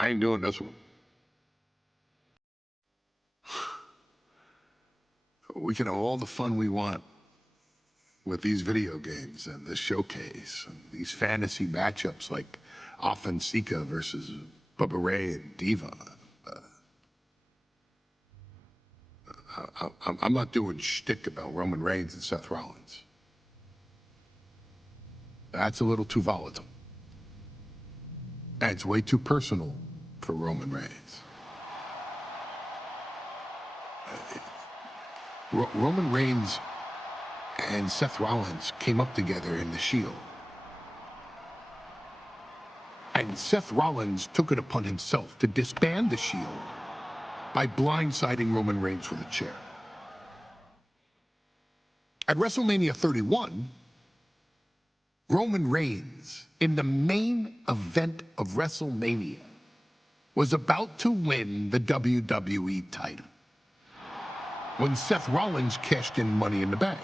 I ain't doing this one. We can have all the fun we want with these video games and this showcase and these fantasy matchups like Offensica versus Bubba Ray and Diva. I'm not doing shtick about Roman Reigns and Seth Rollins. That's a little too volatile. And it's way too personal for Roman Reigns. Roman Reigns and Seth Rollins came up together in the Shield. And Seth Rollins took it upon himself to disband the Shield by blindsiding Roman Reigns with a chair. At WrestleMania 31, Roman Reigns, in the main event of WrestleMania, was about to win the WWE title when Seth Rollins cashed in Money in the Bank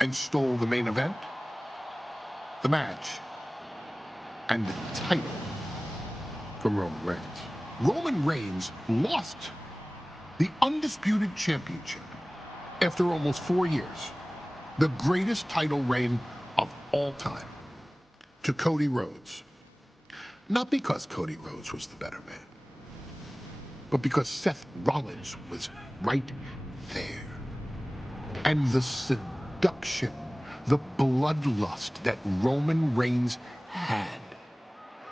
and stole the main event, the match, and the title from Roman Reigns. Roman Reigns lost the undisputed championship after almost 4 years, the greatest title reign of all time, to Cody Rhodes. Not because Cody Rhodes was the better man, but because Seth Rollins was right there. And the seduction, the bloodlust that Roman Reigns had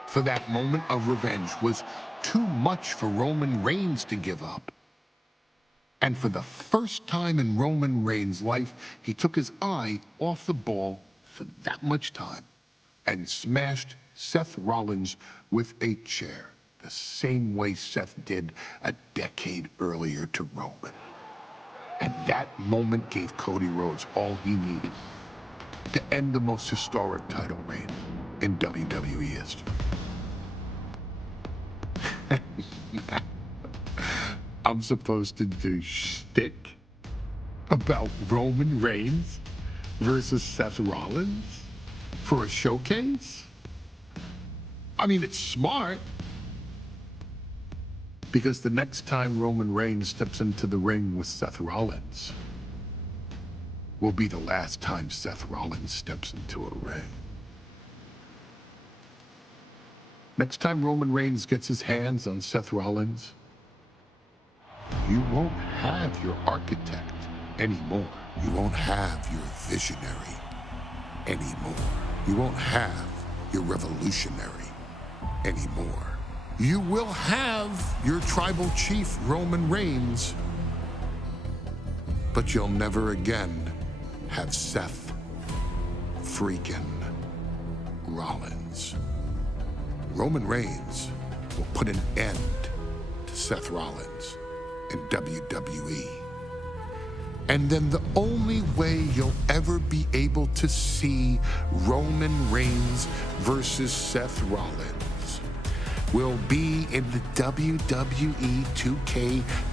for that moment of revenge was too much for Roman Reigns to give up. And for the first time in Roman Reigns' life, he took his eye off the ball for that much time and smashed Seth Rollins with a chair, the same way Seth did a decade earlier to Roman. And that moment gave Cody Rhodes all he needed to end the most historic title reign in WWE history. I'm supposed to do shtick about Roman Reigns versus Seth Rollins for a showcase? I mean, it's smart, because the next time Roman Reigns steps into the ring with Seth Rollins will be the last time Seth Rollins steps into a ring. Next time Roman Reigns gets his hands on Seth Rollins, you won't have your architect anymore. You won't have your visionary anymore. You won't have your revolutionary anymore. You will have your tribal chief, Roman Reigns, but you'll never again have Seth freaking Rollins. Roman Reigns will put an end to Seth Rollins in WWE. And then the only way you'll ever be able to see Roman Reigns versus Seth Rollins will be in the WWE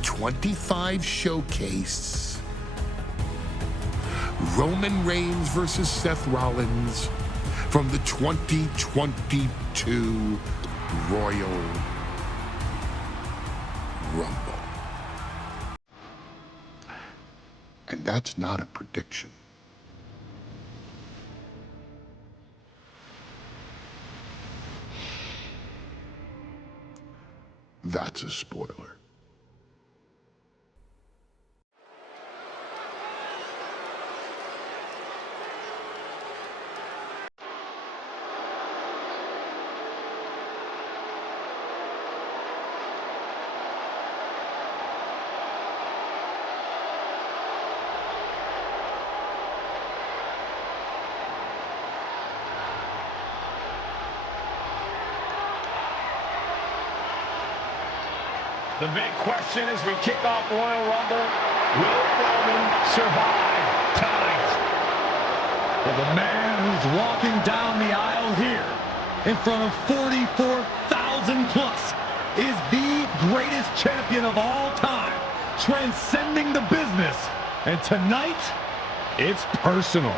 2K25 showcase. Roman Reigns versus Seth Rollins from the 2022 Royal Rumble. And that's not a prediction. That's a spoiler. The big question as we kick off Royal Rumble, will Roman survive tonight. Well, the man who's walking down the aisle here in front of 44,000 plus is the greatest champion of all time, transcending the business. And tonight, it's personal.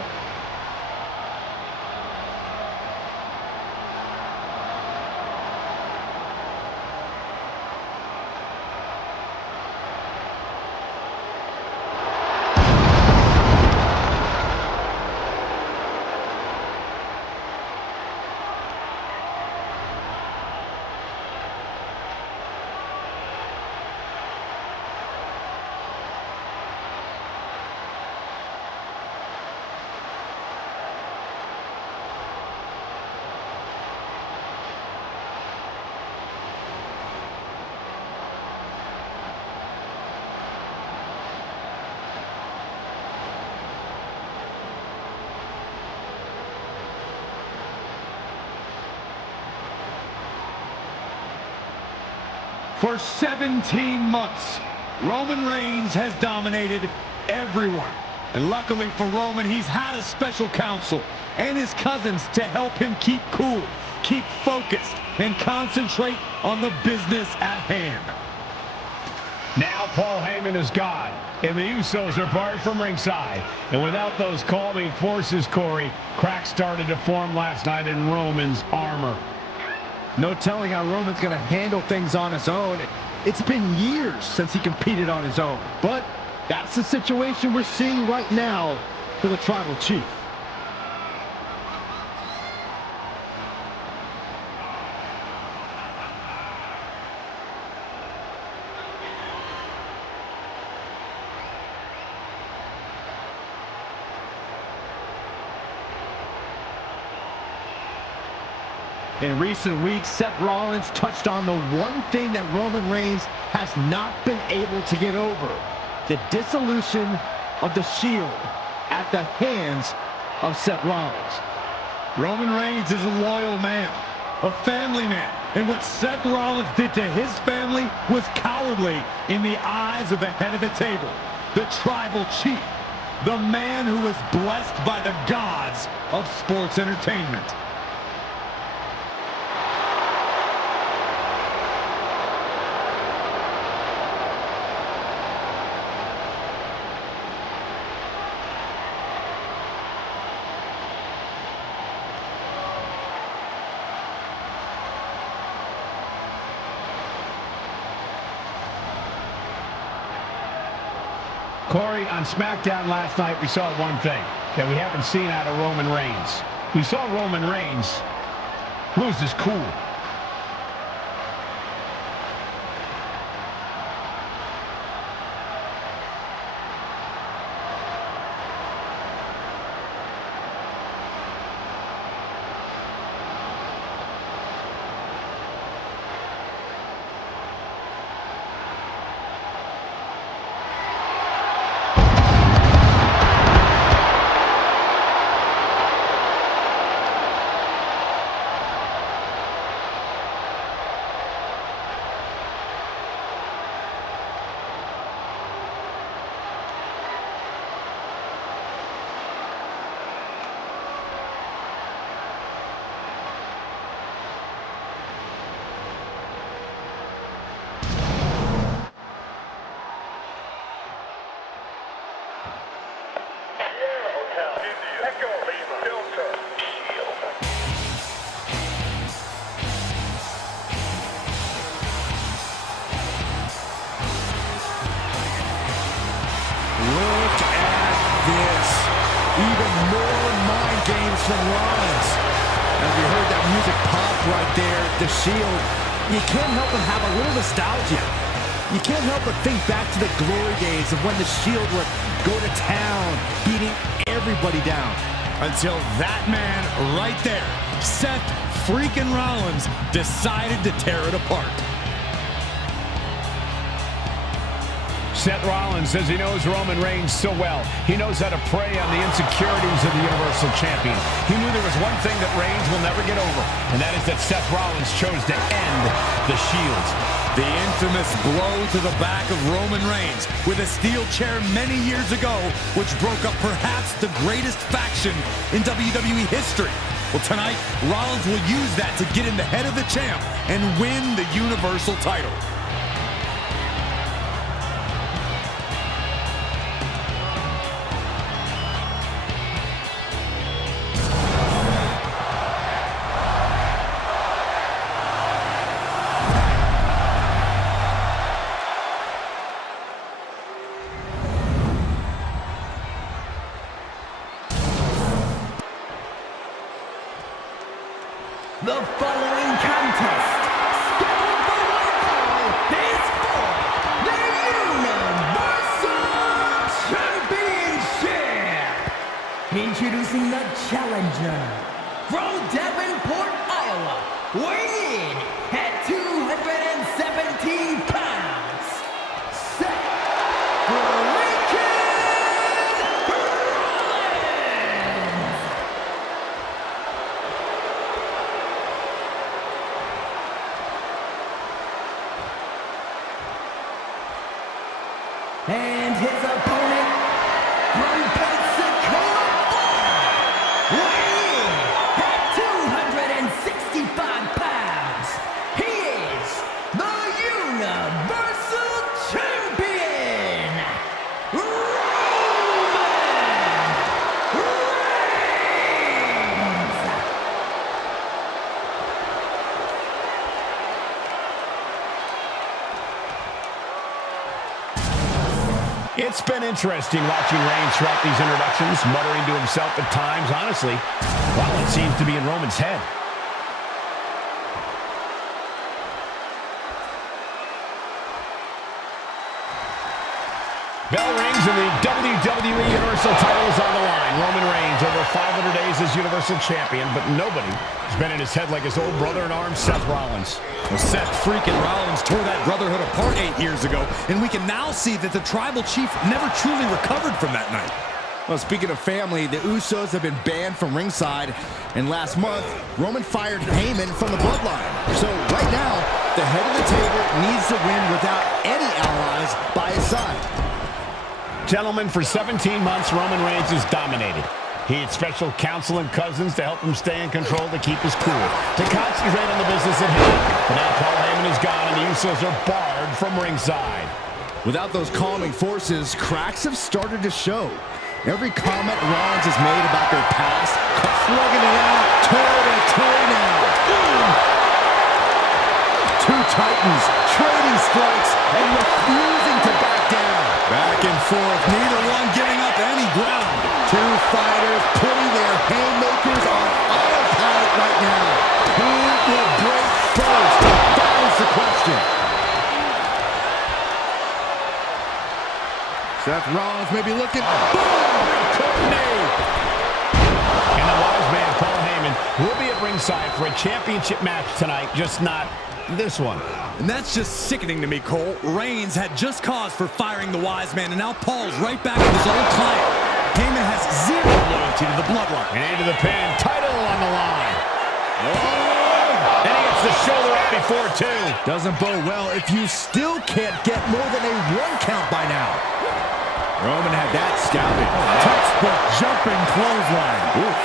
For 17 months, Roman Reigns has dominated everyone. And luckily for Roman, he's had a special counsel and his cousins to help him keep cool, keep focused, and concentrate on the business at hand. Now Paul Heyman is gone, and the Usos are barred from ringside. And without those calming forces, Corey, cracks started to form last night in Roman's armor. No telling how Roman's going to handle things on his own. It's been years since he competed on his own. But that's the situation we're seeing right now for the Tribal Chief. In recent weeks, Seth Rollins touched on the one thing that Roman Reigns has not been able to get over: the dissolution of the Shield at the hands of Seth Rollins. Roman Reigns is a loyal man, a family man, and what Seth Rollins did to his family was cowardly in the eyes of the head of the table, the Tribal Chief, the man who was blessed by the gods of sports entertainment. Corey, on SmackDown last night, we saw one thing that we haven't seen out of Roman Reigns. We saw Roman Reigns lose his cool. Even more mind games from Rollins. As we heard that music pop right there, the Shield, you can't help but have a little nostalgia. You can't help but think back to the glory days of when the Shield would go to town, beating everybody down. Until that man right there, Seth freaking Rollins, decided to tear it apart. Seth Rollins says he knows Roman Reigns so well. He knows how to prey on the insecurities of the Universal Champion. He knew there was one thing that Reigns will never get over, and that is that Seth Rollins chose to end the Shield. The infamous blow to the back of Roman Reigns with a steel chair many years ago, which broke up perhaps the greatest faction in WWE history. Well, tonight, Rollins will use that to get in the head of the champ and win the Universal title. The following contest, scheduled for one fall, is for the Universal Championship. Introducing the challenger from Davenport, Iowa, weighing in at 217 pounds, Seth Rollins. And his opponent from Pensacola, Florida, weighing in at 265 pounds, he is the Universal Champion, Roman Reigns. It's been interesting watching Reigns throughout these introductions, muttering to himself at times. Honestly, Rollins seems to be in Roman's head. Bell rings and the WWE Universal title is on the line. Roman Reigns over 500 days as Universal Champion, but nobody has been in his head like his old brother-in-arms, Seth Rollins. Well, Seth freaking Rollins tore that brotherhood apart 8 years ago, and we can now see that the Tribal Chief never truly recovered from that night. Well, speaking of family, the Usos have been banned from ringside, and last month, Roman fired Heyman from the Bloodline. So right now, the head of the table needs to win without any allies by his side. Gentlemen, for 17 months, Roman Reigns has dominated. He had special counsel and cousins to help him stay in control, to keep his cool, to concentrate on the business at hand. But now Paul Heyman is gone, and the Usos are barred from ringside. Without those calming forces, cracks have started to show. Every comment Rollins has made about their past, slugging it out toe-to-toe now. Two titans trading strikes and refusing to back down. Back and forth, neither one giving up any ground. Two fighters putting their haymakers on autopilot right now. Who will break first? That is the question. Seth Rollins may be looking. Boom! Courtney! And the wise man, Paul Heyman, will be at ringside for a championship match tonight, just not this one. And that's just sickening to me, Cole. Reigns had just cause for firing the wise man, and now Paul's right back with his old client. Heyman has zero loyalty to the Bloodline. And into the pin, title on the line. Oh! And he gets the shoulder up before two. Doesn't bode well if you still can't get more than a 1 count by now. Roman had that scouted. Textbook jumping clothesline. Oof.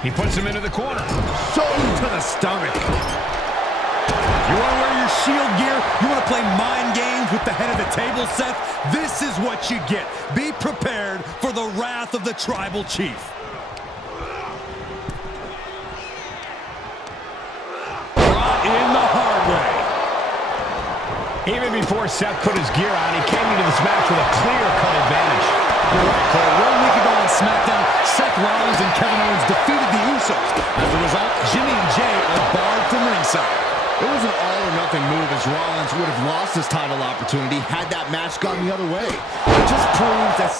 He puts him into the corner. Shoulder to the stomach. You want to wear your Shield gear? You want to play mind games with the head of the table, Seth? This is what you get. Be prepared for the wrath of the Tribal Chief. Brought in the hard way. Even before Seth put his gear on, he came into this match with a clear-cut advantage. You're right, Cole. 1 week ago on SmackDown, Seth Rollins and Kevin Owens defeated the Usos. As a result, Jimmy and Jay are barred from ringside. It was an all-or-nothing move, as Rollins would have lost his title opportunity had that match gone the other way. It just proves that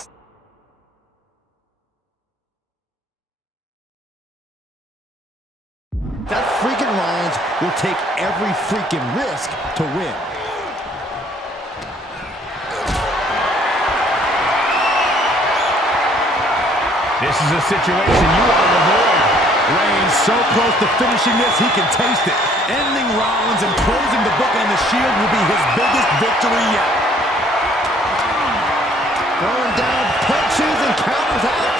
Seth freaking Rollins will take every freaking risk to win. This is a situation you want to avoid. Reigns so close to finishing this, he can taste it. Ending Rollins and closing the book on the Shield will be his biggest victory yet. Throwing down punches and counters out.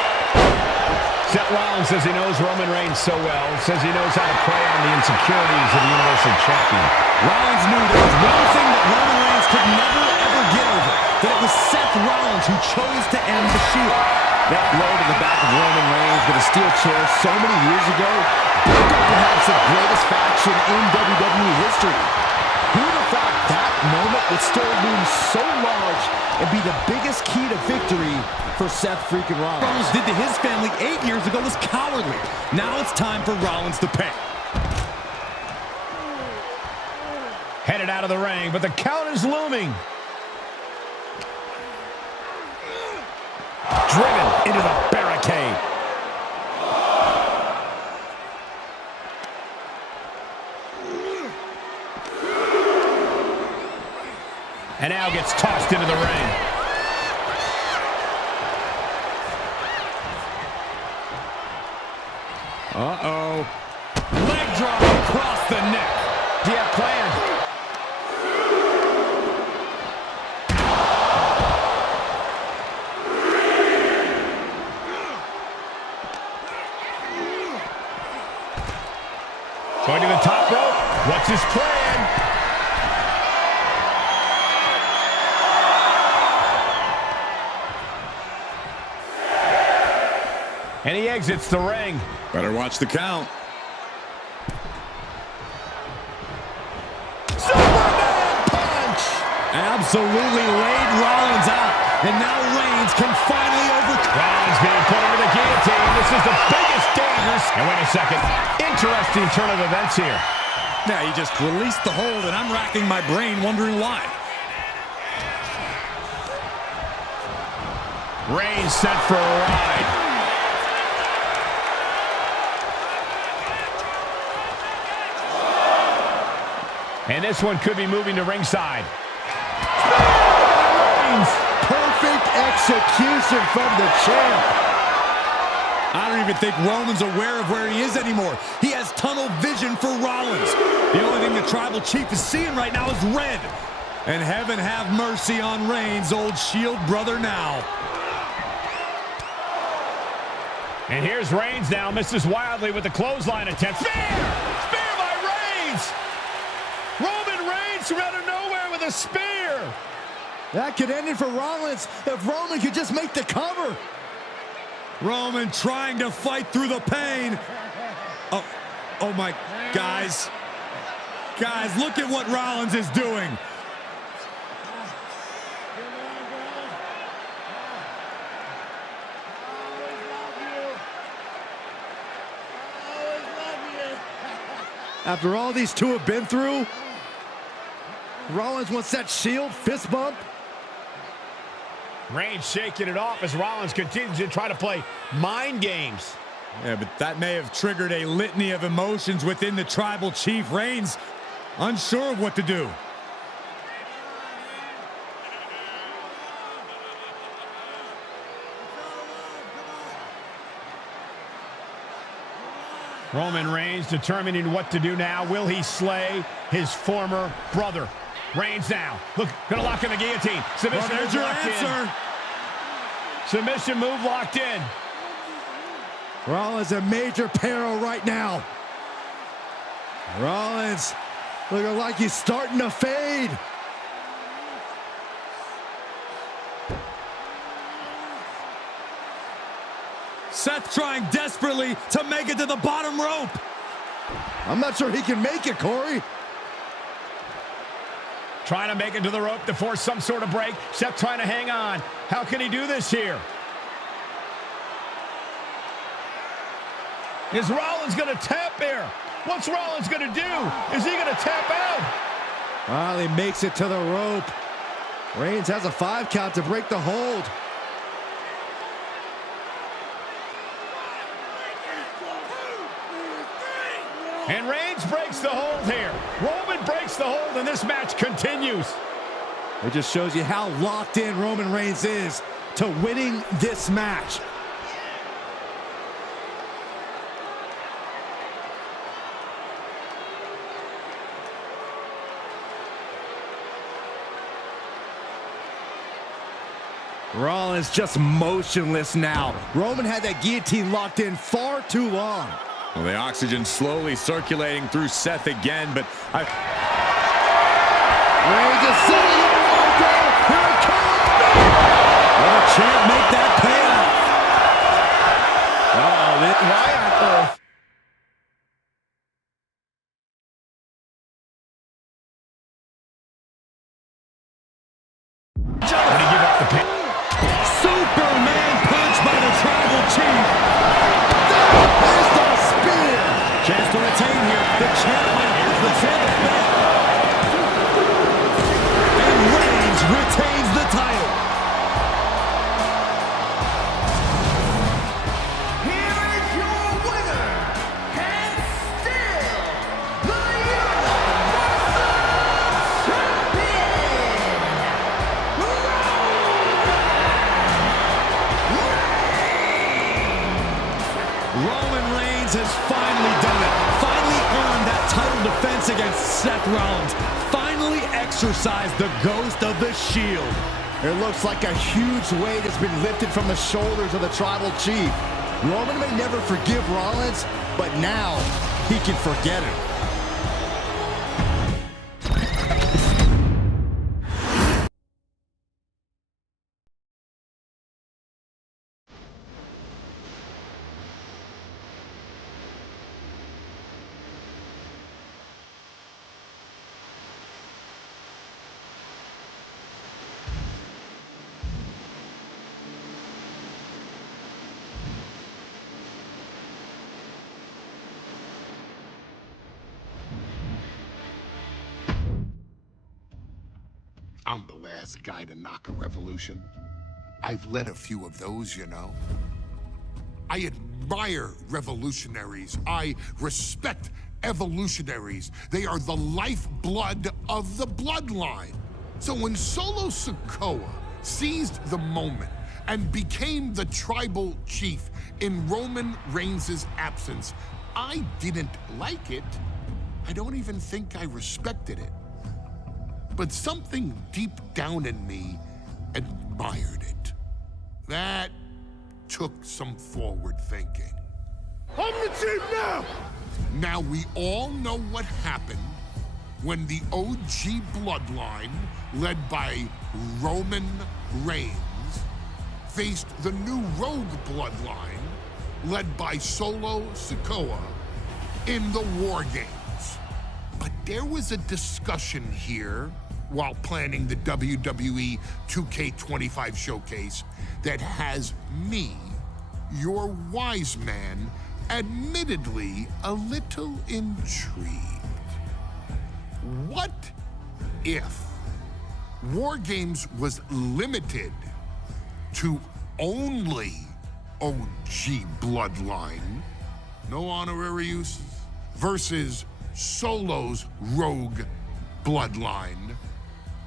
Seth Rollins says he knows Roman Reigns so well, says he knows how to play on the insecurities of the Universal Champion. Rollins knew there was one thing that Roman Reigns could never, ever get over, that it was Seth Rollins who chose to end the Shield. That blow to the back of Roman Reigns with a steel chair so many years ago broke up perhaps the greatest faction in WWE history. Who would have thought that moment would still loom so large and be the biggest key to victory for Seth freaking Rollins? Rollins did to his family 8 years ago was cowardly. Now it's time for Rollins to pay. Headed out of the ring, but the count is looming. Driven into the barricade. And now gets tossed into the ring. Uh-oh. Leg drop across the neck. Do you have planned? Going to the top rope. What's his plan? And he exits the ring. Better watch the count. Superman punch! Absolutely laid Rollins out. And now Reigns can finally overcome. Rollins being put into the guillotine. This is the biggest dangerous. And wait a second. Interesting turn of events here. Now he just released the hold, and I'm racking my brain wondering why. Reigns set for a ride. And this one could be moving to ringside. Reigns. Perfect execution from the champ. I don't even think Roman's aware of where he is anymore. He has tunnel vision for Rollins. The only thing the Tribal Chief is seeing right now is red. And heaven have mercy on Reigns, old Shield brother now. And here's Reigns now, misses wildly with the clothesline attempt. Spear! Spear by Reigns! Roman Reigns from out of nowhere with a spear! That could end it for Rollins if Roman could just make the cover. Roman trying to fight through the pain. Oh my, guys. Guys, look at what Rollins is doing. After all these two have been through, Rollins wants that Shield fist bump. Reigns shaking it off as Rollins continues to try to play mind games. Yeah, but that may have triggered a litany of emotions within the Tribal Chief. Reigns unsure of what to do. Roman Reigns determining what to do now. Will he slay his former brother? Reigns now. Look, gonna lock in the guillotine. Submission Well, there's move your locked answer. in. Submission move locked in. Rollins in major peril right now. Rollins looking like he's starting to fade. Seth trying desperately to make it to the bottom rope. I'm not sure he can make it, Corey. Trying to make it to the rope to force some sort of break. Seth trying to hang on. How can he do this here? Is Rollins going to tap here? What's Rollins going to do? Is he going to tap out? Well, he makes it to the rope. Reigns has a 5 count to break the hold. And Reigns breaks the hold here. Roman breaks the hold, and this match continues. It just shows you how locked in Roman Reigns is to winning this match. Rollins just motionless now. Roman had that guillotine locked in far too long. Well, the oxygen slowly circulating through Seth again, but Reigns is setting it up. Here it comes. Will the champ make that payoff? Oh, why on earth? Gonna give up the pin. Superman punch by the Tribal Chief. There's the spear. Chance to retain here. The champion is the champion. And Reigns retains the title. Here is your winner, and still the Universal Champion, Roman Reigns has finally done it. Finally earned that title defense against Seth Rollins. Finally exercised the ghost of the Shield. It looks like a huge weight has been lifted from the shoulders of the Tribal Chief. Roman may never forgive Rollins, but now he can forget it. I'm the last guy to knock a revolution. I've led a few of those, you know. I admire revolutionaries. I respect evolutionaries. They are the lifeblood of the bloodline. So when Solo Sikoa seized the moment and became the tribal chief in Roman Reigns' absence, I didn't like it. I don't even think I respected it. But something deep down in me admired it. That took some forward thinking. I'm the chief now! Now we all know what happened when the O.G Bloodline, led by Roman Reigns, faced the new Rogue Bloodline, led by Solo Sikoa, in the War Games. But there was a discussion here while planning the WWE 2K25 showcase that has me, your wise man, admittedly a little intrigued. What if War Games was limited to only OG Bloodline, no honorary uses, versus Solo's Rogue Bloodline,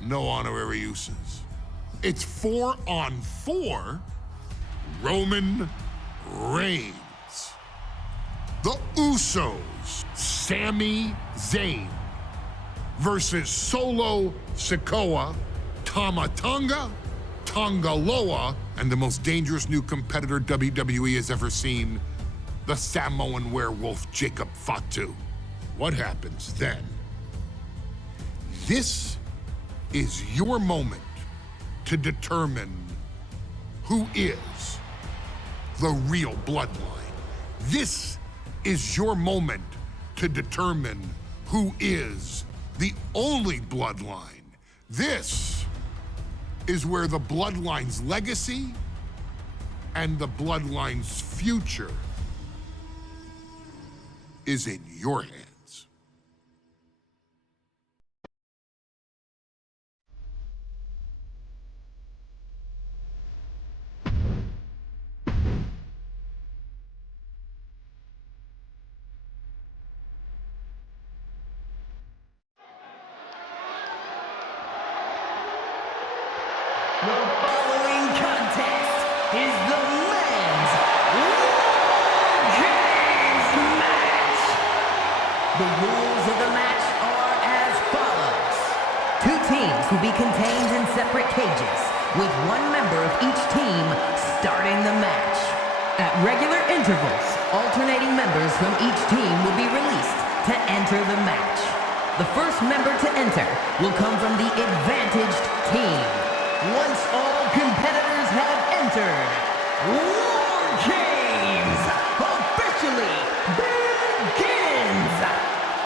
no honorary uses? It's 4-on-4 Roman Reigns. The Usos, Sami Zayn, versus Solo Sikoa, Tama Tonga, Tonga Loa, and the most dangerous new competitor WWE has ever seen, the Samoan werewolf Jacob Fatu. What happens then? This is your moment to determine who is the real bloodline. This is your moment to determine who is the only bloodline. This is where the bloodline's legacy and the bloodline's future is in your hands. The following contest is the men's War Games match. The rules of the match are as follows. Two teams will be contained in separate cages, with one member of each team starting the match. At regular intervals, alternating members from each team will be released to enter the match. The first member to enter will come from the advantaged team. Once all competitors have entered, War Games officially begins!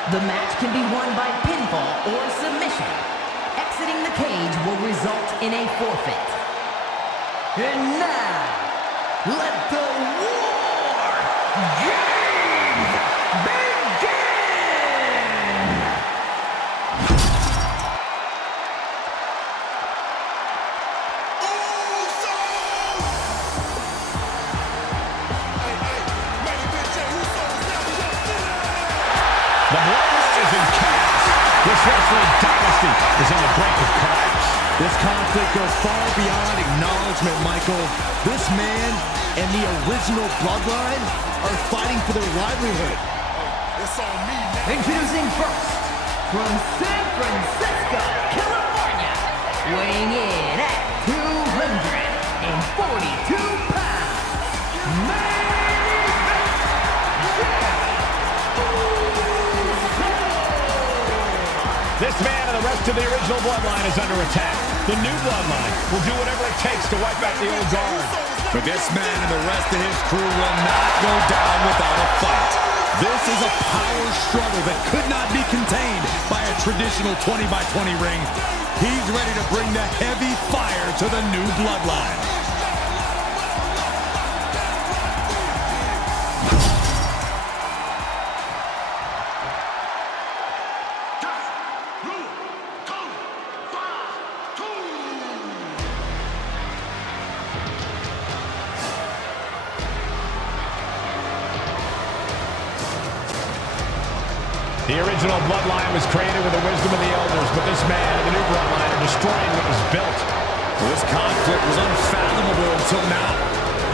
The match can be won by pinfall or submission. Exiting the cage will result in a forfeit. And now, let the War Games begin! The blood is in chaos. This wrestling dynasty is on the brink of collapse. This conflict goes far beyond acknowledgement, Michael. This man and the original Bloodline are fighting for their livelihood. It's on me now. Introducing first, from San Francisco, California, weighing in at 242 pounds, This man and the rest of the original Bloodline is under attack. The new Bloodline will do whatever it takes to wipe out the old guard. But this man and the rest of his crew will not go down without a fight. This is a power struggle that could not be contained by a traditional 20-by-20 ring. He's ready to bring the heavy fire to the new Bloodline. The original Bloodline was created with the wisdom of the elders, but this man and the new Bloodline are destroying what was built. Well, this conflict was unfathomable until now.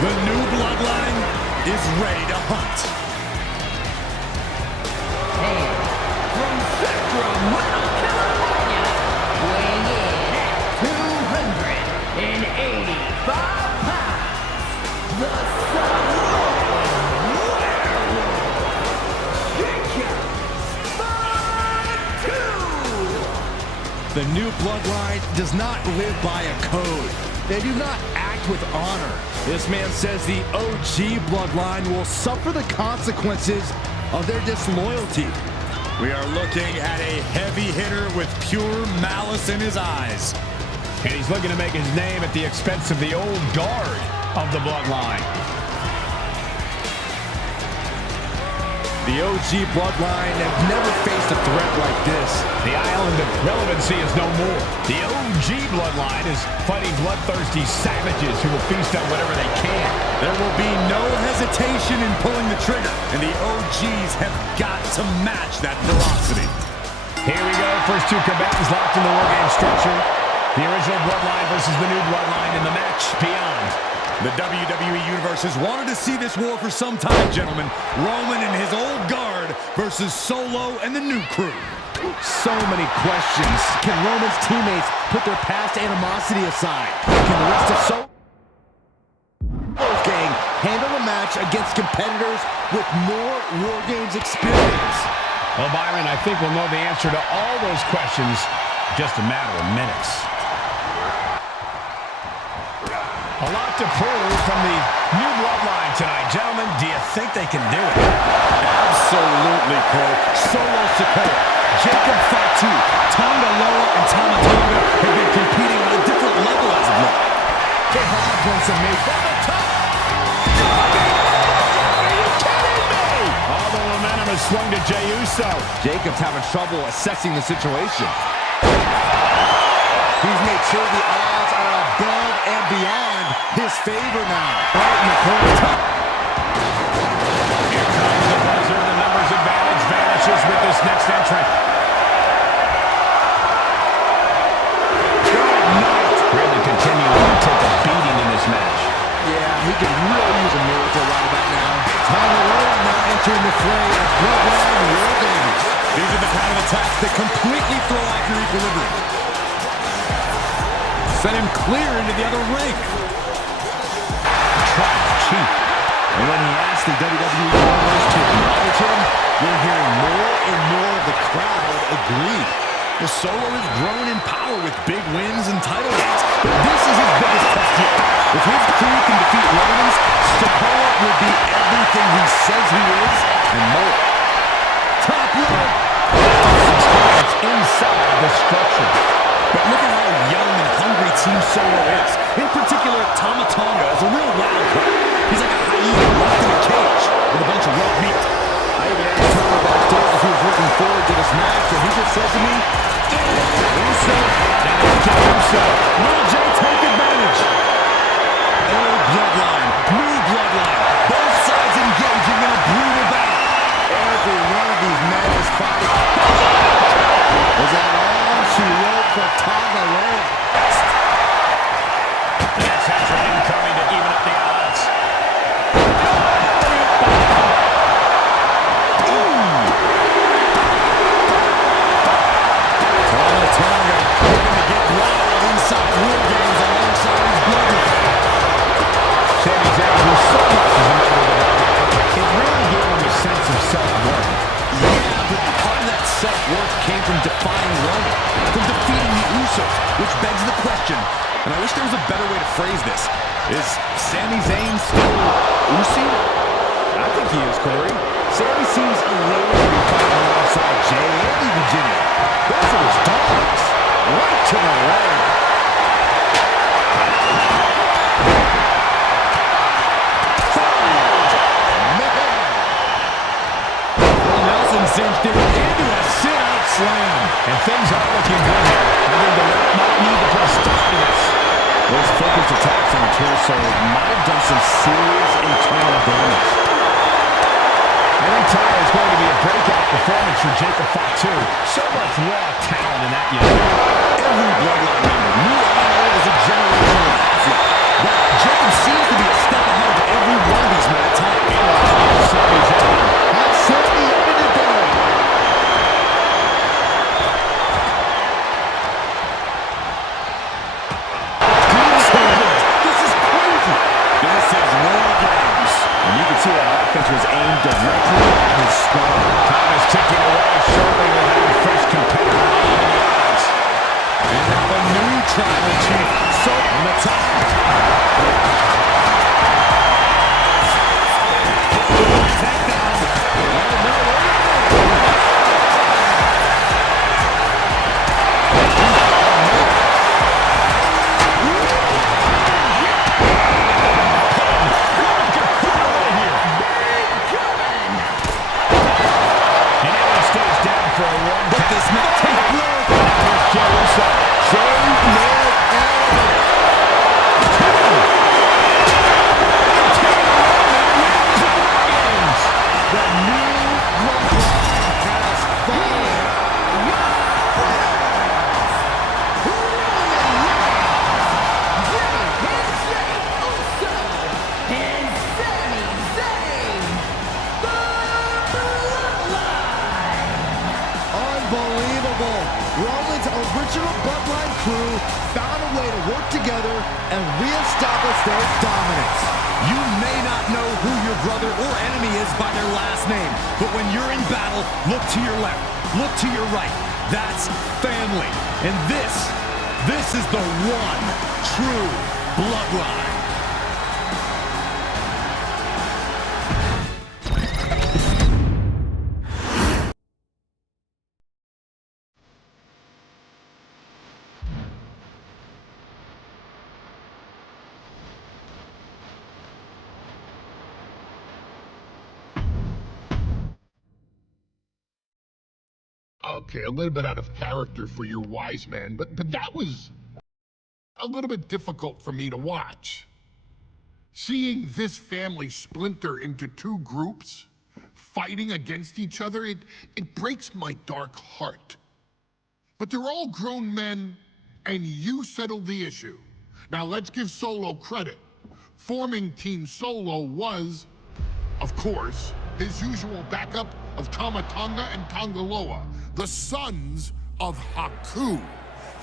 The new Bloodline is ready to hunt. And from Sacramento, California, weighing in at 285 pounds, the Samoan Werewolf, Jacob. The new Bloodline does not live by a code. They do not act with honor. This man says the OG Bloodline will suffer the consequences of their disloyalty. We are looking at a heavy hitter with pure malice in his eyes. And he's looking to make his name at the expense of the old guard of the Bloodline. The OG Bloodline have never faced a threat like this. The island of relevancy is no more. The OG Bloodline is fighting bloodthirsty savages who will feast on whatever they can. There will be no hesitation in pulling the trigger, and the OGs have got to match that velocity. Here we go. First two combatants locked in the War Game structure. The original Bloodline versus the new Bloodline in the match beyond. The WWE Universe has wanted to see this war for some time, gentlemen. Roman and his old guard versus Solo and the new crew. So many questions. Can Roman's teammates put their past animosity aside? Can the rest of Solo's gang handle a match against competitors with more War Games experience? Well, Byron, I think we'll know the answer to all those questions in just a matter of minutes. A lot to prove from the new Bloodline tonight. Gentlemen, do you think they can do it? Absolutely, Cole. Solo Sikoa, Jacob Fatu, Tonga Loa, and Tama Tonga have been competing on a different level as of late. They have won some major. Are you kidding me? All the momentum has swung to Jey Uso. Jacob's having trouble assessing the situation. He's made sure the odds are above and beyond his favor now. Right in the corner. Here comes the buzzer. The numbers advantage vanishes with this next entrant. Good night. Really continuing that completely throw off your equilibrium. Send him clear into the other ring. Tribal Chief. And when he asked the WWE Universe to acknowledge him, you're hearing more and more of the crowd agree. The Solo has grown in power with big wins and title wins, but this is his biggest test yet. If his crew can defeat Rollins, Sikoa will be everything he says he is and more. Top rope. It's inside the structure. But look at how young and hungry Team Solo is. In particular, Tama Tonga is a real wild card. He's like a hyena locked in a cage with a bunch of raw meat. I even asked Tama backstage if he was looking forward to this match, and he just says to me, Uso, Will Jay take advantage? Old Bloodline, new Bloodline, both sides engaging in a brutal battle. Every one of these men is fighting. Was that all she wrote for Tonga last? Yes, that's an incoming to even up the odds. Tonga looking to get wild inside War Games alongside his brother. Sami Zayn, who so much is a member of the Bloodline, it really gave him a sense of self-worth. Yeah, but part of that self-worth came from defying Roman, from defeating the Usos, which begs the question, and I wish there was a better way to phrase this. Is Sami Zayn still Usi? I think he is, Corey. Sami seems elated to be fighting alongside Jay and even Jimmy. Those are his dogs. Right to the leg. Nelson cinched it into a sit-out slam. And things are looking good here. I think the ref might need to put a stop to this. Those focused attacks on the torso might have done some serious internal damage. I think tonight is going to be a breakout performance for Jacob Fatu. So much raw talent in that unit. Every Bloodline member, new and old, is a generational athlete. But Jacob seems to be a step ahead of every one of these men at times. Sami Zayn. That's Sami ended it there. This is crazy. This is War Games. And you can see that offense was aimed directly at his skull. Time is ticking away. Shortly we'll have a fresh competitor in the odds. And now the new Tribal Chief. So on the top. Takedown. Oh, no. And now he stays down for a one. But this might take blood. Here's Jey Uso. The new Bloodline has fallen. And Sami Zayn, the Bloodline. Unbelievable. Roman's original Bloodline crew found a way to work together and reestablish their dominance. You may not know who your brother or enemy is by their last name, but when you're in battle, look to your left, look to your right. That's family. And this is the one true Bloodline. Okay, a little bit out of character for your wise man, but that was a little bit difficult for me to watch. Seeing this family splinter into two groups, fighting against each other, it breaks my dark heart. But they're all grown men, and you settled the issue. Now let's give Solo credit. Forming Team Solo was, of course, his usual backup of Tama Tonga and Tonga Loa, the sons of Haku,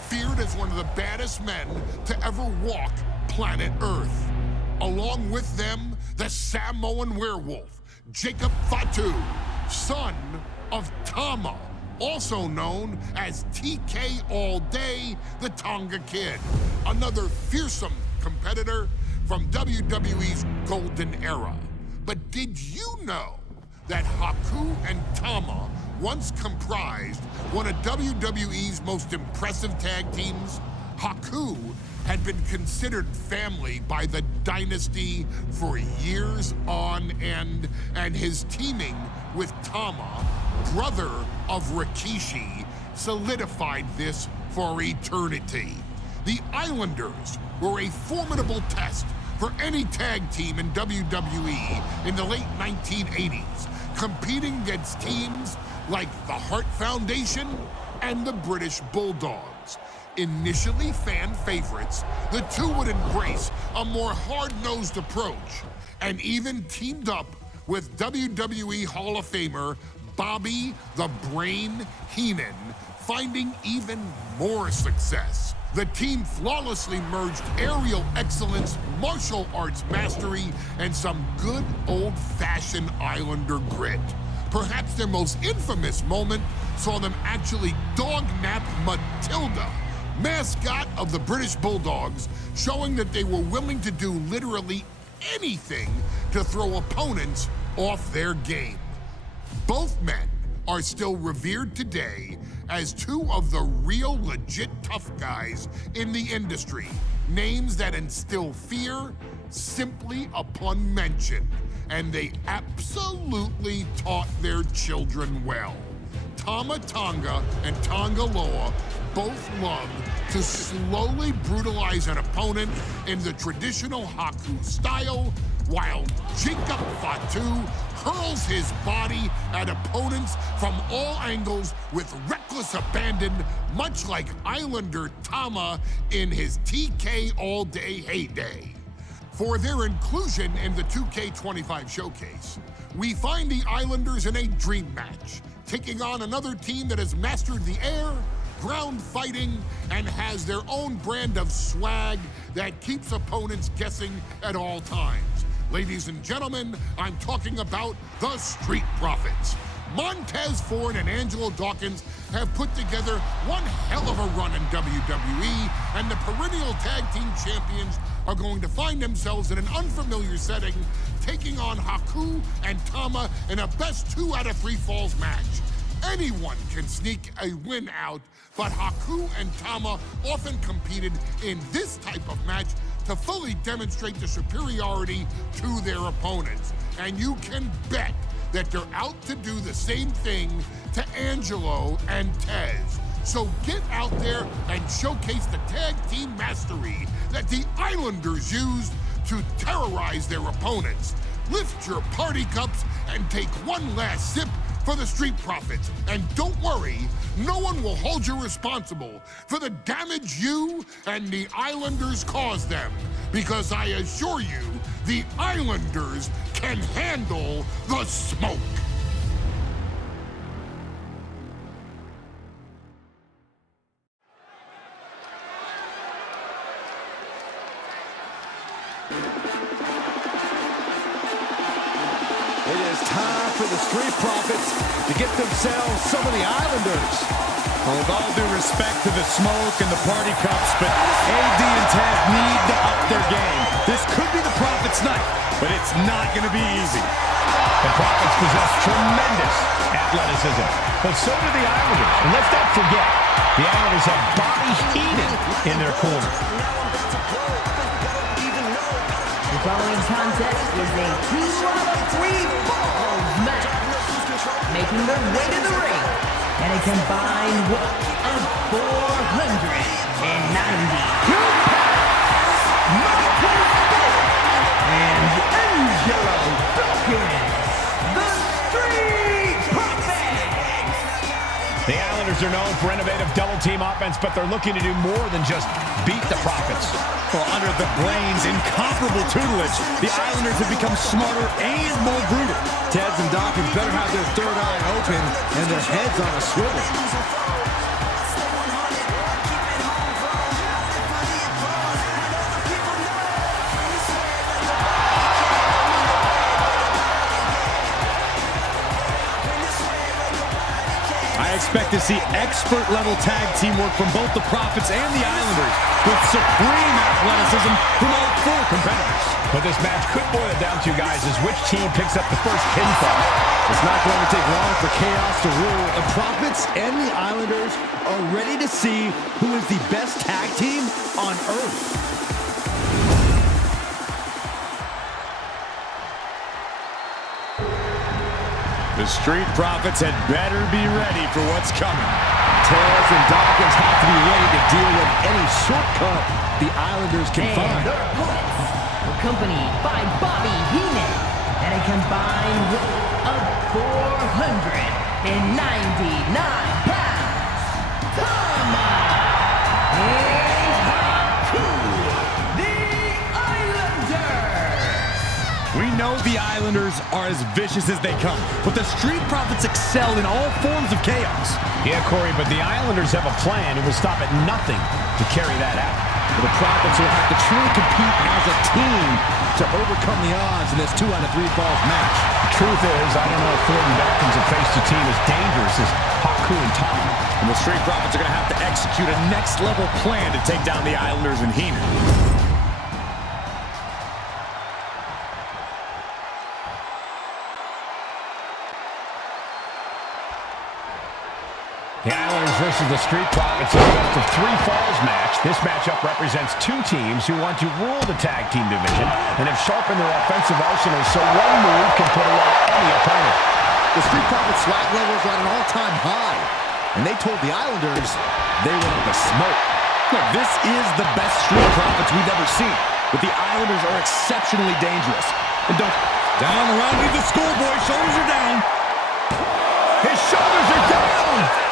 feared as one of the baddest men to ever walk planet Earth. Along with them, the Samoan werewolf, Jacob Fatu, son of Tama, also known as TK All Day, the Tonga Kid, another fearsome competitor from WWE's golden era. But did you know that Haku and Tama once comprised one of WWE's most impressive tag teams? Haku had been considered family by the Dynasty for years on end, and his teaming with Tama, brother of Rikishi, solidified this for eternity. The Islanders were a formidable test for any tag team in WWE in the late 1980s, competing against teams like the Hart Foundation and the British Bulldogs. Initially fan favorites, the two would embrace a more hard-nosed approach and even teamed up with WWE Hall of Famer Bobby the Brain Heenan, finding even more success. The team flawlessly merged aerial excellence, martial arts mastery, and some good old-fashioned Islander grit. Perhaps their most infamous moment saw them actually dog-nap Matilda, mascot of the British Bulldogs, showing that they were willing to do literally anything to throw opponents off their game. Both men are still revered today as two of the real legit tough guys in the industry, names that instill fear simply upon mention, and they absolutely taught their children well. Tama Tonga and Tonga Loa both love to slowly brutalize an opponent in the traditional Haku style, while Jacob Fatu hurls his body at opponents from all angles with reckless abandon, much like Islander Tama in his TK All Day heyday. For their inclusion in the 2K25 showcase, we find the Islanders in a dream match, taking on another team that has mastered the air, ground fighting, and has their own brand of swag that keeps opponents guessing at all times. Ladies and gentlemen, I'm talking about the Street Profits. Montez Ford and Angelo Dawkins have put together one hell of a run in WWE, and the perennial tag team champions are going to find themselves in an unfamiliar setting, taking on Haku and Tama in a best 2 out of 3 falls match. Anyone can sneak a win out, but Haku and Tama often competed in this type of match to fully demonstrate the superiority to their opponents. And you can bet that they're out to do the same thing to Angelo and Tez. So get out there and showcase the tag team mastery that the Islanders used to terrorize their opponents. Lift your party cups and take one last sip for the Street Profits. And don't worry, no one will hold you responsible for the damage you and the Islanders caused them, because I assure you, the Islanders can handle the smoke. It is time for the Street Profits to get themselves some of the Islanders. Well, with all due respect to the smoke and the party cups, but AD and Taz need to up their game. This could be the Profits' night, but it's not going to be easy. The Profits possess tremendous athleticism, but so do the Islanders. And let's not forget, the Islanders have Bobby Heenan in their corner. The following contest is a 2 out of 3 falls match, making their way to the ring at a combined weight of 492 pounds. Montez Ford and Angelo Dawkins, the Street Profits. The Islanders are known for innovative double-team offense, but they're looking to do more than just beat the Profits. Well, under the Brains' incomparable tutelage, the Islanders have become smarter and more brutal. Tez and Dawkins better have their third eye open and their heads on a swivel. I expect to see expert-level tag teamwork from both the Profits and the Islanders, with supreme athleticism from all four competitors. But this match could boil it down to, guys, is which team picks up the first pinfall. It's not going to take long for chaos to rule. The Profits and the Islanders are ready to see who is the best tag team on Earth. The Street Profits had better be ready for what's coming. Tez and Dawkins have to be ready to deal with any shortcut the Islanders can And find. their opponents, accompanied by Bobby Heenan, and a combined weight of 499 pounds, Tama and Haku, the Islanders. We know the Islanders are as vicious as they come, but the Street Profits excel in all forms of chaos. Yeah, Corey, but the Islanders have a plan and will stop at nothing to carry that out. The Profits will have to truly compete as a team to overcome the odds in this 2 out of 3 falls match. The truth is, I don't know if Ford and Dawkins have faced a team as dangerous as Haku and Tama. And the Street Profits are going to have to execute a next-level plan to take down the Islanders and Heenan. The Islanders versus the Street Profits in a best-of-3 falls match. This matchup represents two teams who want to rule the tag team division and have sharpened their offensive arsenals so one move can put away any opponent. The Street Profits swag levels are at an all-time high, and they told the Islanders they wanted the smoke. Look, this is the best Street Profits we've ever seen, but the Islanders are exceptionally dangerous. And don't... Down around me, the schoolboy. Shoulders are down. His shoulders are down!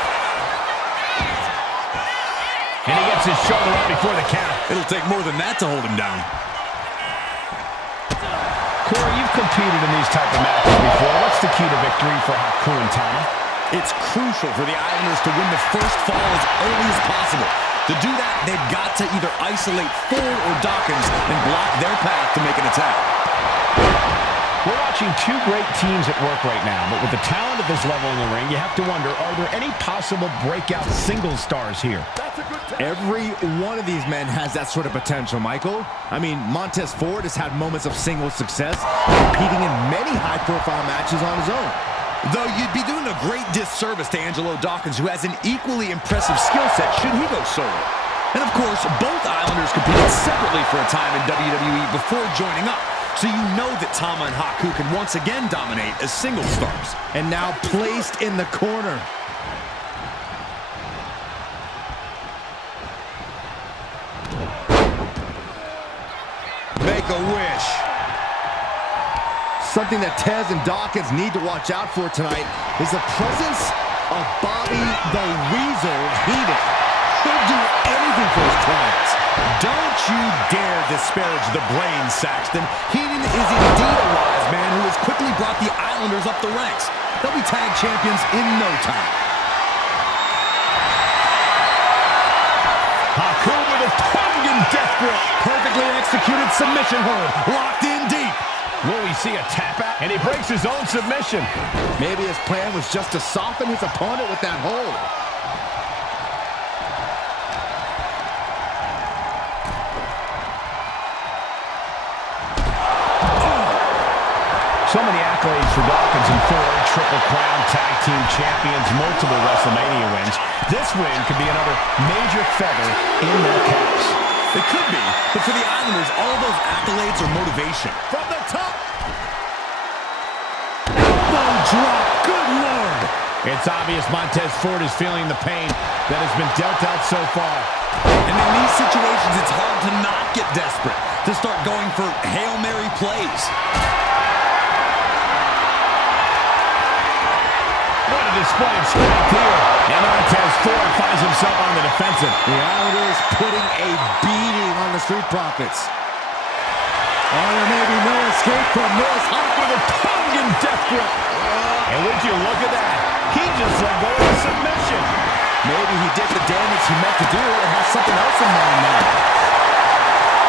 And he gets his shoulder up before the count. It'll take more than that to hold him down. Corey, you've competed in these type of matches before. What's the key to victory for Haku and Tama? It's crucial for the Islanders to win the first fall as early as possible. To do that, they've got to either isolate Ford or Dawkins and block their path to make an attack. We're watching two great teams at work right now, but with the talent at this level in the ring, you have to wonder, are there any possible breakout single stars here? Every one of these men has that sort of potential, Michael. I mean, Montez Ford has had moments of single success, competing in many high-profile matches on his own. Though you'd be doing a great disservice to Angelo Dawkins, who has an equally impressive skill set should he go solo. And of course, both Islanders competed separately for a time in WWE before joining up. So you know that Tama and Haku can once again dominate as single stars. And now placed in the corner. Make a wish. Something that Tez and Dawkins need to watch out for tonight is the presence of Bobby the Weasel Heenan. He'll do anything for his clients. Don't you dare disparage the brain, Saxton. Heenan is indeed a wise man who has quickly brought the Islanders up the ranks. They'll be tag champions in no time. Haku with a tongue and death grip. Perfectly executed submission hold. Locked in deep. Will we see a tap out? And he breaks his own submission. Maybe his plan was just to soften his opponent with that hold. So many accolades for Dawkins and Ford, Triple Crown Tag Team Champions, multiple WrestleMania wins. This win could be another major feather in their caps. It could be, but for the Islanders, all those accolades are motivation. From the top. Elbow drop. Good Lord. It's obvious Montez Ford is feeling the pain that has been dealt out so far. And in these situations, it's hard to not get desperate, to start going for Hail Mary plays. What a display of strength here. And Montez Ford finds himself on the defensive. The Islanders putting a beating on the Street Profits. Oh, there may be no escape from this. Up with a Tongan death grip. And would you look at that? He just let go of a submission. Maybe he did the damage he meant to do and has something else in mind now.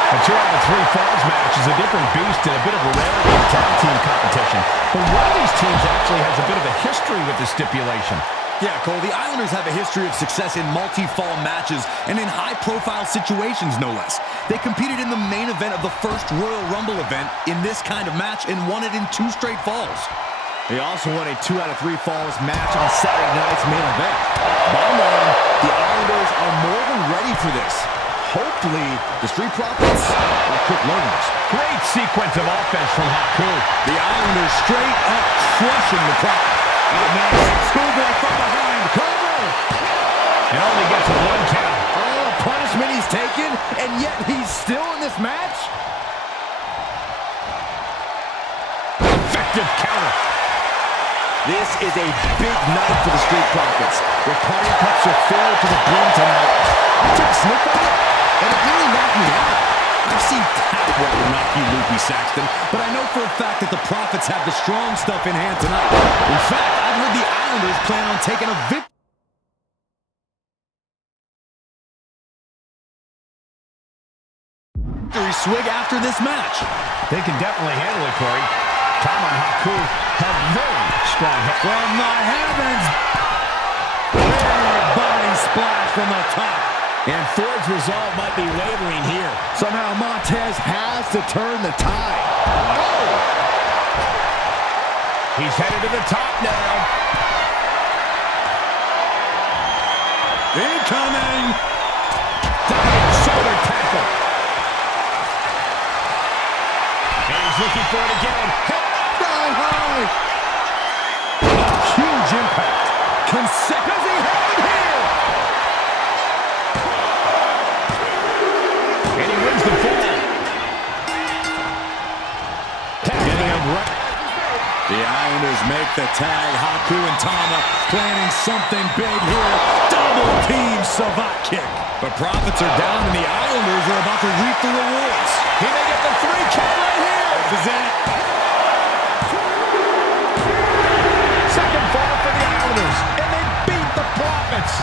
A 2 out of 3 falls match is a different beast and a bit of a rarity in tag team competition. But one of these teams actually has a bit of a history with the stipulation. Yeah, Cole, the Islanders have a history of success in multi-fall matches and in high-profile situations, no less. They competed in the main event of the first Royal Rumble event in this kind of match and won it in 2 straight falls. They also won a 2 out of 3 falls match on Saturday night's main event. Bottom line, the Islanders are more than ready for this. Hopefully, the Street Profits are quick learners. Great sequence of offense from Haku. The Islanders straight up crushing the Profits. Schoolboy from behind, cover! And only gets a 1 count. Oh, punishment he's taken, and yet he's still in this match? Effective counter. This is a big night for the Street Profits. Their party cups are filled to the brim tonight. I took a sniff at it, and it really knocked me out. I've seen tap water knock you loopy, Saxton, but I know for a fact that the Profits have the strong stuff in hand tonight. In fact, I've heard the Islanders plan on taking a victory swig after this match. They can definitely handle it, Corey. Tama and Haku have very strong hits. From the heavens! Big body splash from the top. And Ford's resolve might be wavering here. Somehow Montez has to turn the tide. Oh! He's headed to the top now. Incoming! Diving shoulder tackle. And he's looking for it again. Sky high! Huge impact. Does he have it here? And he wins the fall. Getting him right. The Islanders make the tag. Haku and Tama planning something big here. Double team Savate kick. The Profits are down and the Islanders are about to reap the rewards. He may get the 3 count right here. This is it. Second fall for the Islanders. And they beat the Profits.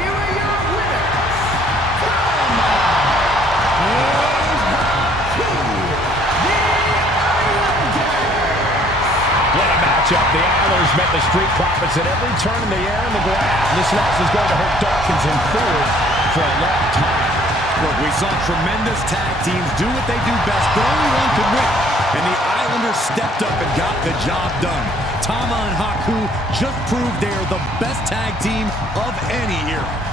Here are your winners, What a matchup. The Islanders met the Street Profits at every turn in the air and the ground. This loss is going to hurt Dawkins and Ford for a long time. Look, we saw tremendous tag teams do what they do best, but only one could win. And the Islanders stepped up and got the job done. Tama and Haku just proved they are the best tag team of any era.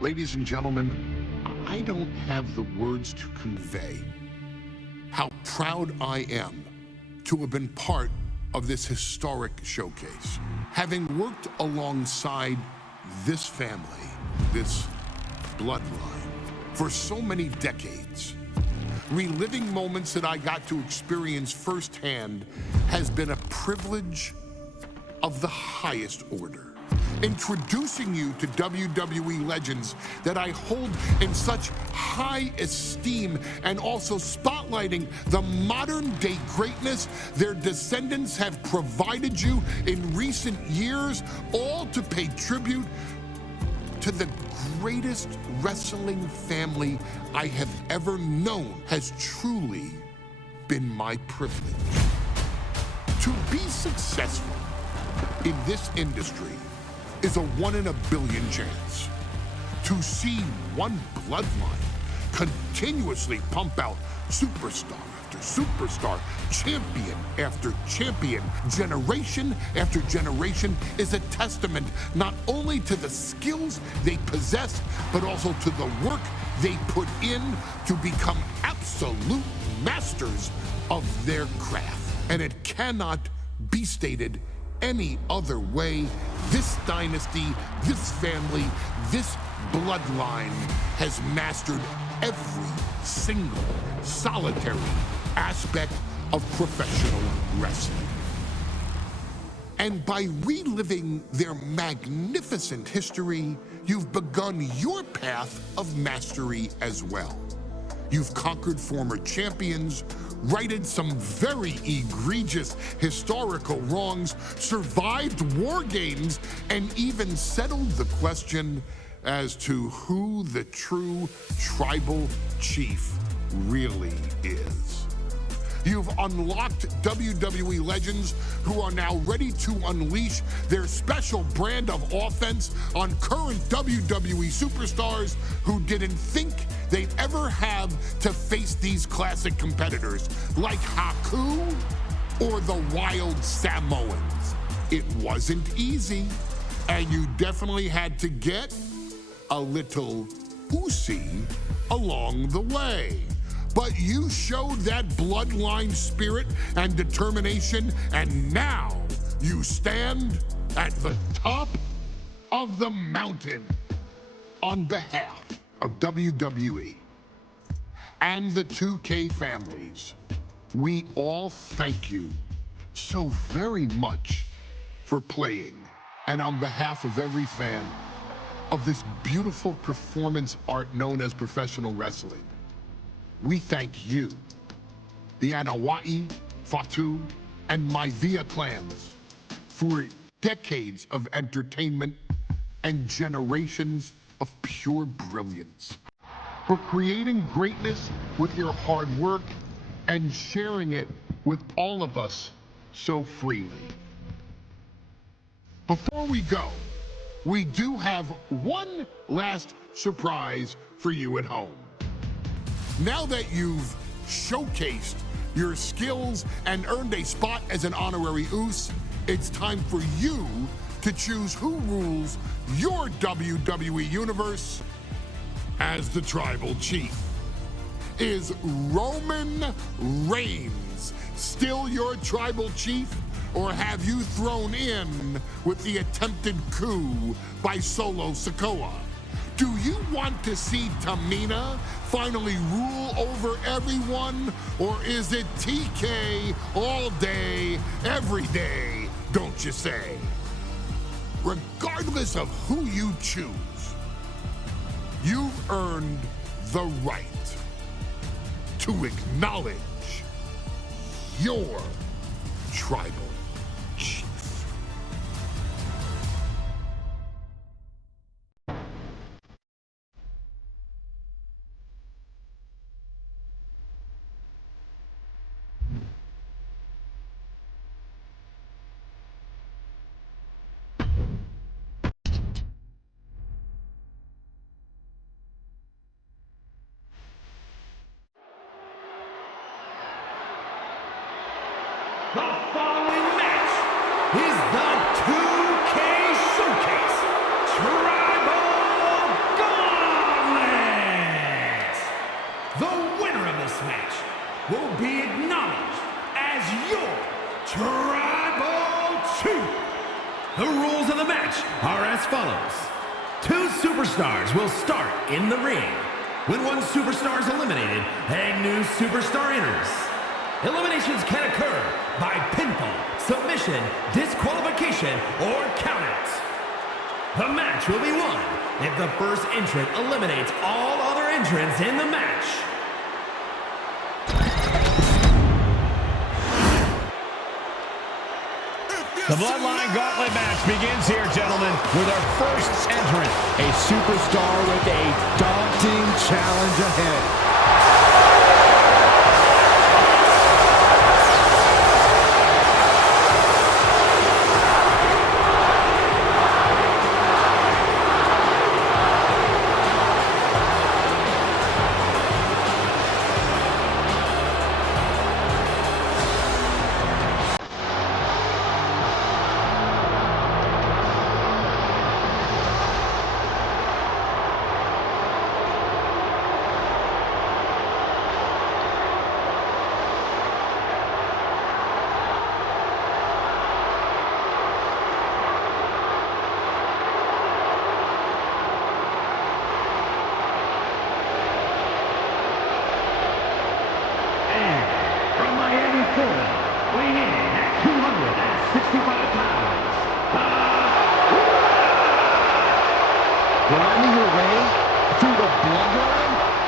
Ladies and gentlemen, I don't have the words to convey how proud I am to have been part of this historic showcase. Having worked alongside this family, this bloodline, for so many decades, reliving moments that I got to experience firsthand has been a privilege of the highest order. Introducing you to WWE legends that I hold in such high esteem, and also spotlighting the modern day greatness their descendants have provided you in recent years, all to pay tribute to the greatest wrestling family I have ever known, has truly been my privilege. To be successful in this industry is a 1 in a billion chance. To see one bloodline continuously pump out superstar after superstar, champion after champion, generation after generation, is a testament not only to the skills they possess, but also to the work they put in to become absolute absolute masters of their craft. And it cannot be stated any other way. This dynasty, this family, this bloodline has mastered every single solitary aspect of professional wrestling. And by reliving their magnificent history, you've begun your path of mastery as well. You've conquered former champions, righted some very egregious historical wrongs, survived war games, and even settled the question as to who the true tribal chief really is. You've unlocked WWE legends who are now ready to unleash their special brand of offense on current WWE superstars who didn't think they'd ever have to face these classic competitors like Haku or the Wild Samoans. It wasn't easy, and you definitely had to get a little oozy along the way. But you showed that bloodline spirit and determination, and now you stand at the top of the mountain. On behalf of WWE and the 2K families, we all thank you so very much for playing. And on behalf of every fan of this beautiful performance art known as professional wrestling, we thank you, the Anawai, Fatu, and Maivia clans, for decades of entertainment and generations of pure brilliance, for creating greatness with your hard work and sharing it with all of us so freely. Before we go, we do have one last surprise for you at home. Now that you've showcased your skills and earned a spot as an honorary Uce, it's time for you to choose who rules your WWE universe as the Tribal Chief. Is Roman Reigns still your Tribal Chief, or have you thrown in with the attempted coup by Solo Sikoa? Do you want to see Tamina finally rule over everyone, or is it TK all day, every day, don't you say? Regardless of who you choose, you've earned the right to acknowledge your Tribal Chief. The following match is the 2K Showcase Tribal Gauntlet. The winner of this match will be acknowledged as your Tribal Chief. The rules of the match are as follows. 2 superstars will start in the ring. When one superstar is eliminated, a new superstar enters. Eliminations can occur by pinfall, submission, disqualification, or countouts. The match will be won if the first entrant eliminates all other entrants in the match. The Bloodline Gauntlet match begins here, gentlemen, with our first entrant. A superstar with a daunting challenge ahead.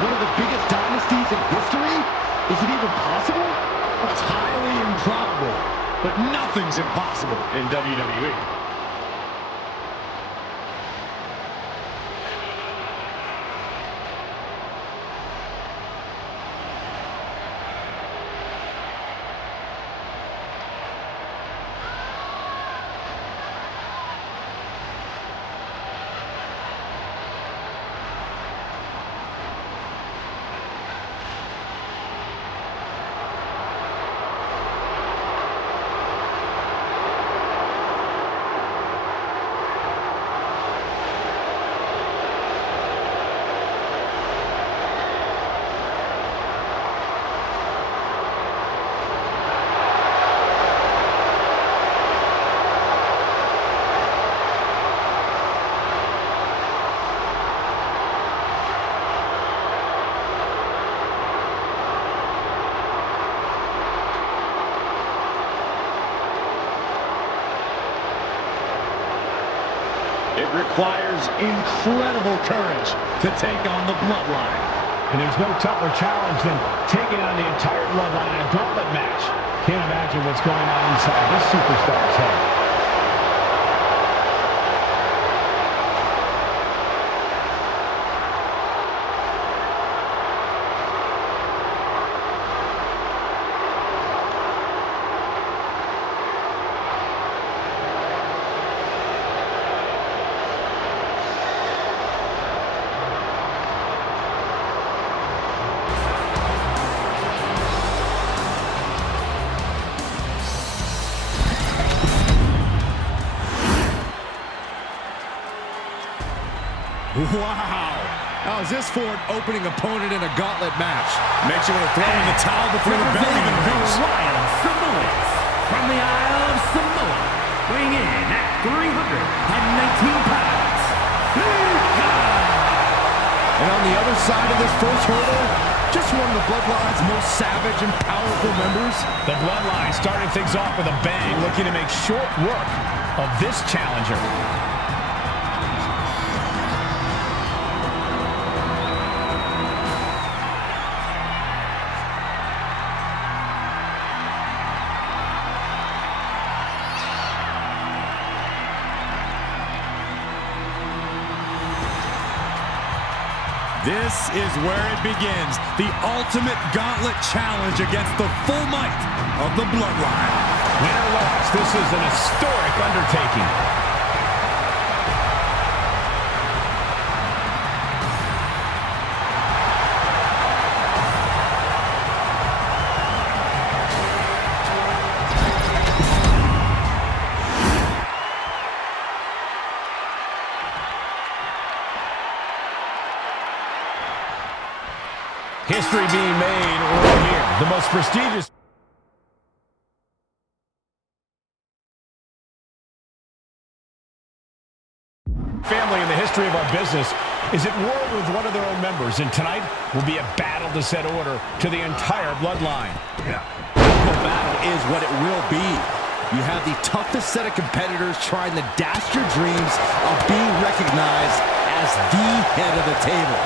one of the biggest dynasties in history? Is it even possible? Well, it's highly improbable, but nothing's impossible in WWE. It requires incredible courage to take on the Bloodline. And there's no tougher challenge than taking on the entire Bloodline in a gauntlet match. Can't imagine what's going on inside this superstar's head. Wow. How's this for an opening opponent in a gauntlet match? Makes you want to throw in the towel before the bell even rings. From the Isle of Samoa, weighing in at 319 pounds. And on the other side of this first hurdle, just one of the Bloodline's most savage and powerful members. The Bloodline starting things off with a bang, looking to make short work of this challenger. This is where it begins, the ultimate gauntlet challenge against the full might of the Bloodline. Win or loss, this is an historic undertaking. History being made right here. The most prestigious family in the history of our business is at war with one of their own members, and tonight will be a battle to set order to the entire Bloodline. The battle is what it will be. You have the toughest set of competitors trying to dash your dreams of being recognized as the head of the table.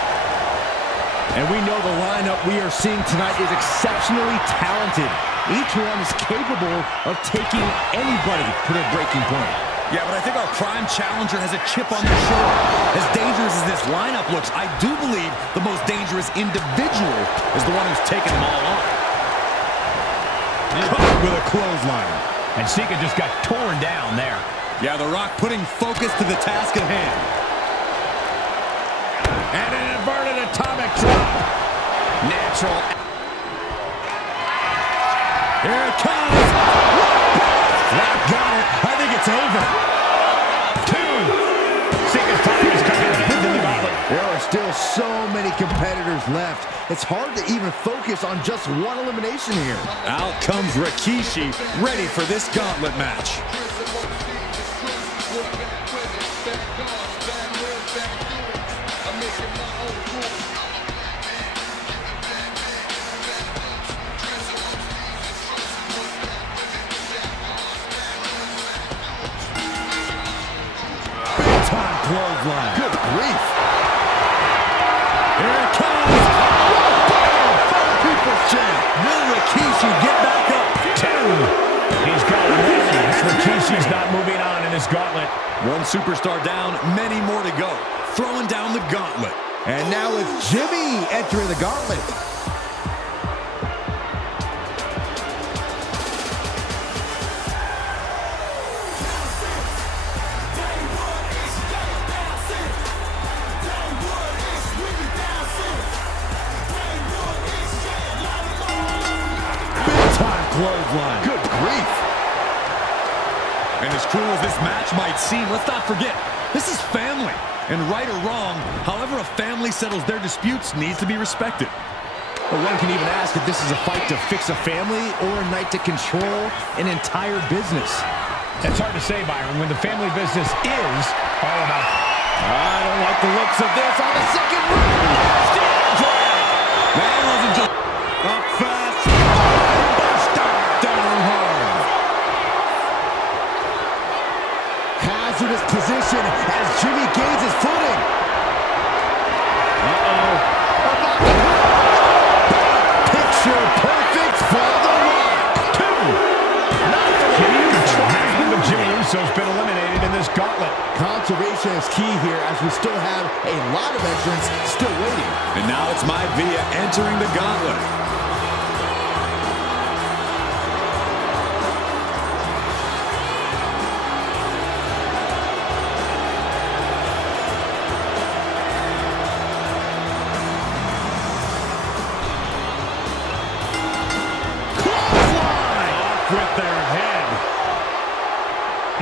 And we know the lineup we are seeing tonight is exceptionally talented. Each one is capable of taking anybody to their breaking point. Yeah, but I think our prime challenger has a chip on their shoulder. As dangerous as this lineup looks, I do believe the most dangerous individual is the one who's taking them all on. Caught with a clothesline. And Sika just got torn down there. Yeah, The Rock putting focus to the task at hand. And an inverted atomic drop. Natural. Here it comes. Rock got it. I think it's over. 2. Sika's time is coming. There are still so many competitors left. It's hard to even focus on just one elimination here. Out comes Rikishi, ready for this gauntlet match. Big time clothesline. Good grief. Here it comes. Will Rikishi get back up? 2. He's got it ready. Rikishi's not moving on in this gauntlet. One superstar down, many more to go. Throwing down the gauntlet. And now it's Jimmy entering the gauntlet. Big-time clothesline. Good grief. And as cruel as this match might seem, let's not forget, this is family. And right or wrong, however a family settles their disputes needs to be respected. But one can even ask if this is a fight to fix a family or a night to control an entire business. It's hard to say, Byron, when the family business is all about... I don't like the looks of this on the second round. That wasn't just Up fast. Buster down hard. Hazardous position as Jimmy gains his footing. Picture perfect for the Rock. 2. Not for Jimmy Uso. But Jimmy Uso's been eliminated in this gauntlet. Conservation is key here as we still have a lot of entrants still waiting. And now it's Maivia entering the gauntlet. With their head.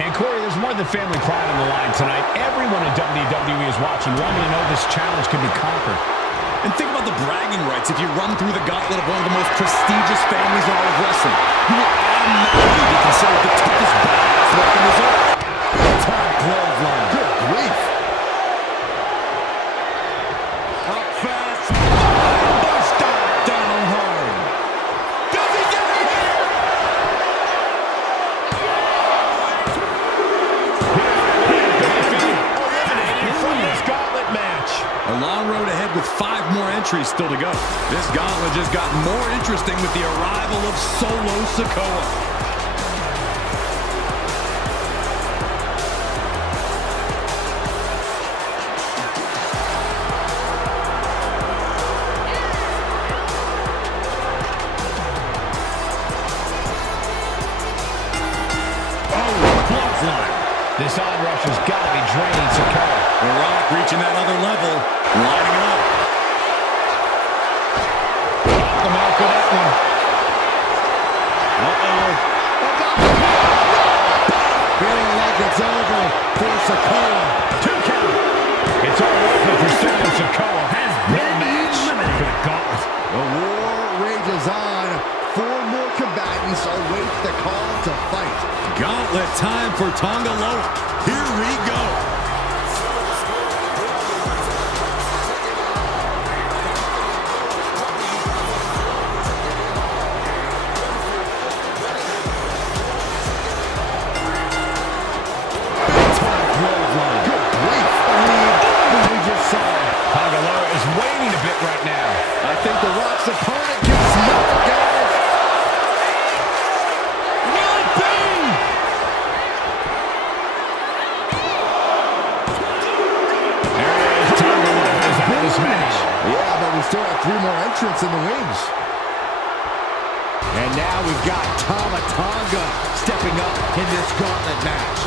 And Corey, there's more than family pride on the line tonight. Everyone in WWE is watching, wanting to know this challenge can be conquered. And think about the bragging rights. If you run through the gauntlet of one of the most prestigious families in all of wrestling, you will automatically be considered the toughest badass walking this earth. Time clothesline. Good grief. Up fast. Buster down hard. Does he get it here? Eliminated from this gauntlet match. A long road ahead with 5 more entries still to go. This gauntlet just got more interesting with the arrival of Solo Sikoa. This onrush has got to be draining Sikoa. The Rock reaching that other level, lining it up. Off the mark with that one. Feeling like it's over for Sikoa. 2 count. It's all over for Solo Sikoa. Has no match for the gauntlet. The war rages on. 4 more combatants await the call to fight. Gauntlet time for Tonga Loa. Here we go. Is waiting a bit right now. I think the Rock's opponent can smell it, guys. Will it be? There it is. Tonga is out of this match. Yeah, but we still have 3 more entrants in the wings. And now we've got Tama Tonga stepping up in this gauntlet match.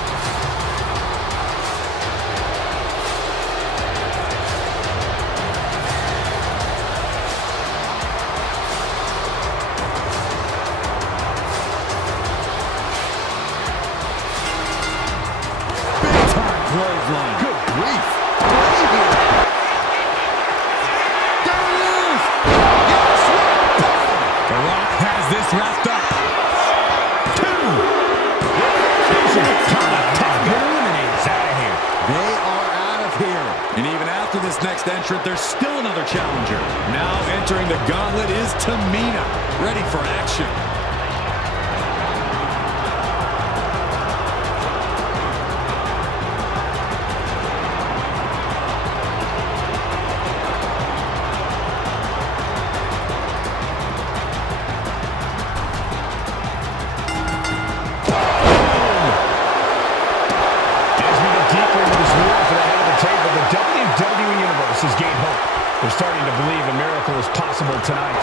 Clothesline. Good grief. The Rock has this wrapped up. 2. Eliminates out of here. They are out of here. And even after this next entrant, there's still another challenger. Now entering the gauntlet is Tamina, ready for action. They're starting to believe a miracle is possible tonight.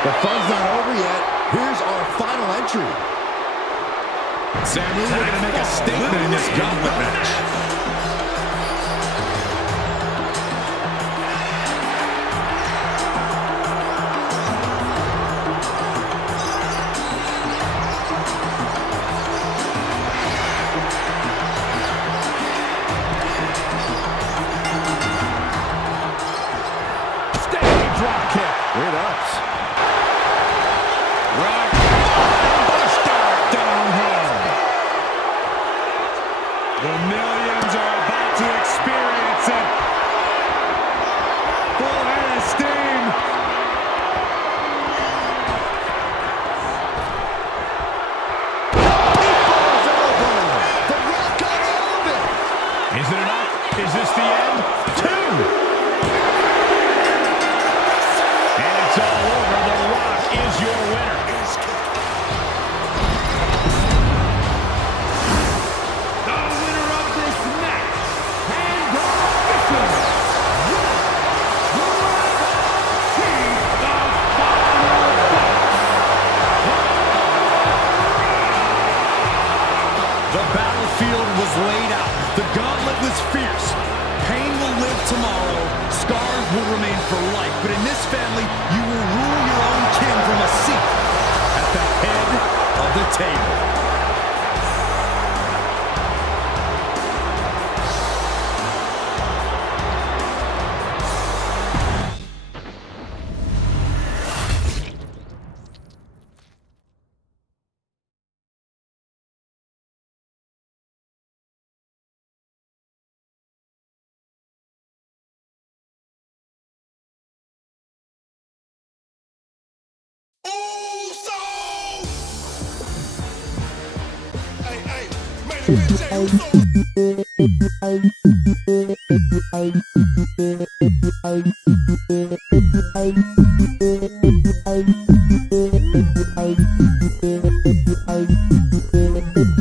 The fun's not over yet. Here's our final entry. Samu, we're going to make a statement in this gauntlet match. Standing drop kick. It ups. Right. Buster down home. The millions are about to experience it. Full head of steam. He falls over. The Rock got all of it. Is it enough? Is this the end? 2! And it's all over. The Rock is your winner. The winner of this match, and the official winner, The battlefield was laid out. The gauntlet was fierce. Pain will live tomorrow. Scars will remain for life. But in this family, you will rule your own kin from a seat at the head of the table. Hey,